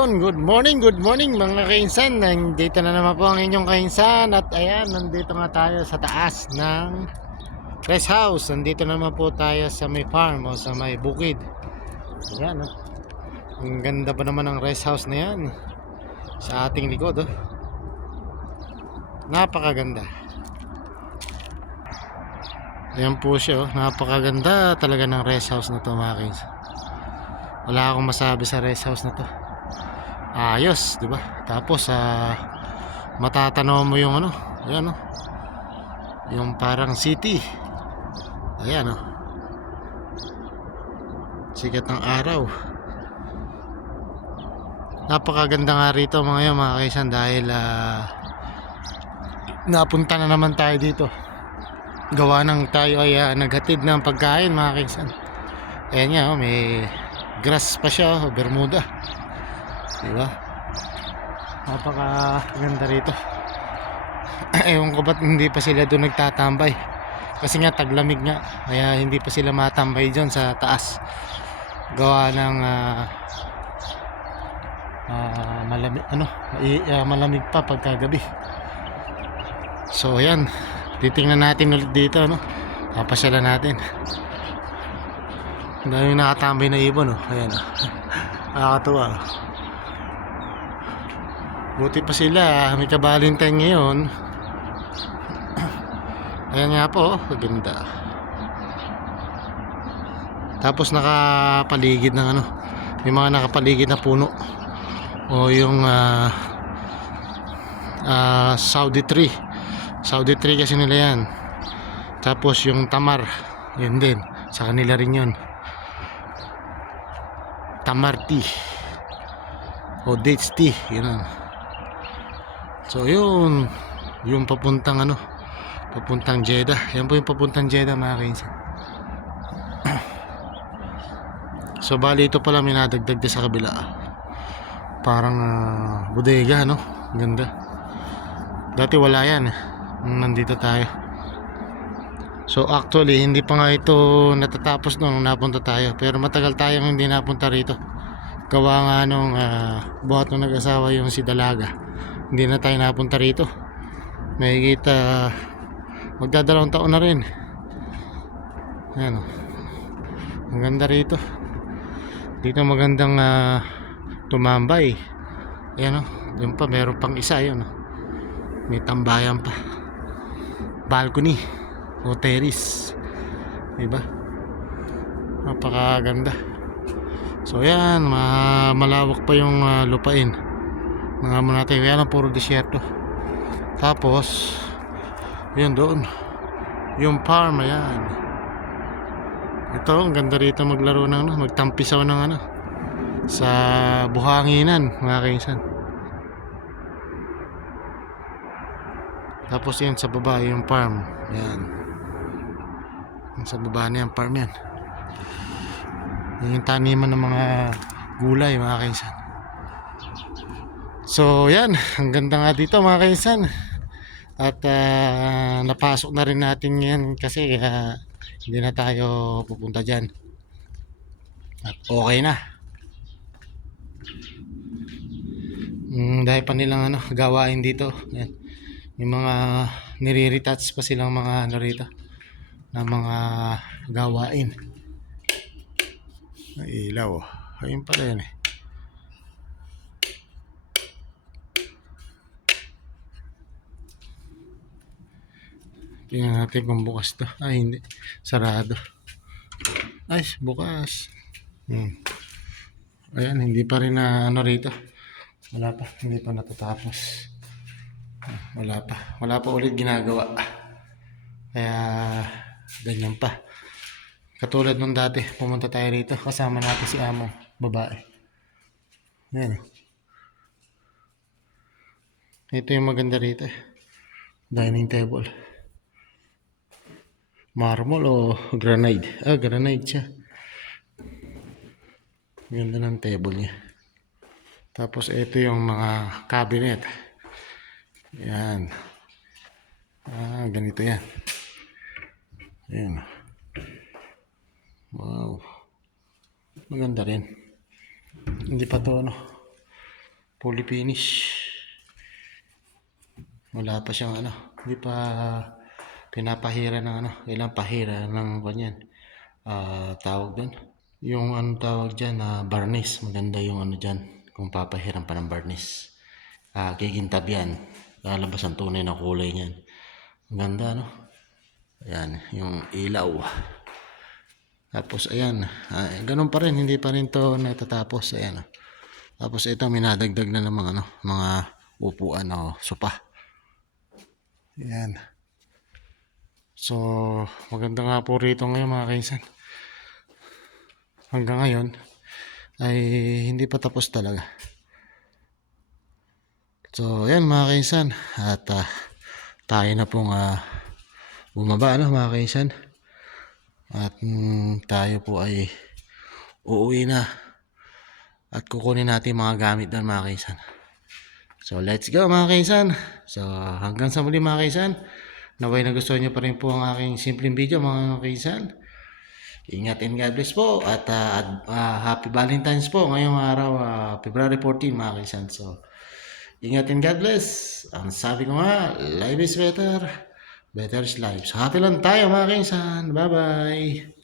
Good morning mga kainsan. Nandito na naman po ang inyong kainsan. At ayan, nandito nga tayo sa taas ng rest house. Nandito naman po tayo sa may farm o sa may bukid. Ayan, oh. Ang ganda pa naman ng rest house na yan sa ating likod, oh. Napakaganda. Ayan po siya, oh. Napakaganda talaga ng rest house na to mga kainsan. Wala akong masabi sa rest house na to. Ayos, di ba? Tapos matatanaw mo yung ano, ayan, oh. Yung parang city. Ayan, oh. Sikat ng araw. Napakaganda nga rito mga kaisan dahil napunta na naman tayo dito. Gawa ng tayo ay naghatid ng pagkain mga kaisan. Ayan nga, oh, may grass pa siya, oh, Bermuda. Diba? Napakaganda rito. Ewan ko ba't hindi pa sila doon nagtatambay. Kasi nga taglamig nga. Kaya hindi pa sila matambay dyan sa taas. Gawa ng malamig, malamig pa pagkagabi. So ayan, titingnan natin ulit dito, no? Papasyalan natin. Ang daming nakatambay na ibon, oh. Ayan, oh. Nakakatuwa, oh. Buti pa sila, may ka-Valentine ngayon. Ayan nga po, ganda. Tapos nakapaligid ng ano, may mga nakapaligid na puno. O yung Saudi tree. Saudi tree kasi nila yan. Tapos yung tamar, yun din, sa kanila rin yun. Tamar tea o dates tea, yun. So yun, yung papuntang ano, papuntang Jeddah. Yan po yung papuntang Jeddah mga kainsan. So bali ito pala may nadagdag sa kabila. Parang bodega, no? Ganda. Dati wala yan nandito tayo. So actually hindi pa nga ito natatapos nung napunta tayo. Pero matagal tayong hindi napunta rito. Gawa nga nung buhat nung nag-asawa yung si Dalaga. Hindi na tayo napunta rito. Mahigit magdadalawang taon na rin. Ayan, oh. Ang ganda rito. Dito magandang tumambay. Ayan, oh. Doon pa meron pang isa yun, oh. May tambayan pa. Balcony o terrace. Diba? Napakaganda. So ayan, malawak pa yung lupain. Nangamon natin, kaya lang puro disyerto. Tapos yun doon, yung farm, ayan. Ito, ang ganda rito maglaro ng ano, magtampisaw ng ano, sa buhanginan mga kaisan. Tapos yan sa baba yung farm, ayan. Sa baba na yung farm yan. Yung taniman ng mga gulay mga kaisan. So yan, ang ganda nga dito mga kaisan. At napasok na rin natin yan kasi hindi na tayo pupunta dyan. At okay na. Dahil pa nilang ano, gawain dito. Yan. Yung mga nire-retouch pa silang mga ano rito na mga gawain. Ay, ilaw. Ayun pala yan eh. Tingnan natin kung bukas to. Ay, hindi. Sarado. Ay, bukas. Ayan, hindi pa rin na ano rito. Wala pa. Hindi pa natatapos. Wala pa ulit ginagawa. Kaya, ganyan pa. Katulad nung dati, pumunta tayo rito. Kasama natin si Amo, babae. Ayan. Ito yung maganda rito eh. Dining table. Marble o granite? Granite siya. Ganda ng table niya. Tapos ito yung mga cabinet. Yan. Ganito yan. Ayan. Wow. Maganda rin. Hindi pa to ano, fully finish. Wala pa siyang ano, hindi pa pinapahira ng ano, ilang pahira ng ganyan. Tawag doon. Yung ano tawag dyan, varnish. Maganda yung ano dyan, kung papahiram pa ng varnish. Kikintab yan. Lalabas ang tunay na kulay niyan. Ang ganda, no? Ayan, yung ilaw. Tapos, ayan. Ganun pa rin, hindi pa rin to natatapos. Ayan. Tapos, ito, minadagdag na ng mga, ano, mga upuan o sopa. Ayan. So, maganda nga po rito ngayon mga kaisan. Hanggang ngayon, ay hindi pa tapos talaga. So, ayan mga kaisan. At tayo na pong bumaba na mga kaisan. At tayo po ay uuwi na. At kukunin natin mga gamit doon mga kaisan. So, let's go mga kaisan. So, hanggang sa muli mga kaisan. Naway na gusto nyo pa rin po ang aking simpleng video mga kaisan. Ingat and God bless po. At happy Valentine's po ngayong araw, February 14 mga kaisan. So, ingat and God bless. Ang sabi ko nga, life is better. Better is life. So, happy lang tayo mga kaisan. Bye-bye.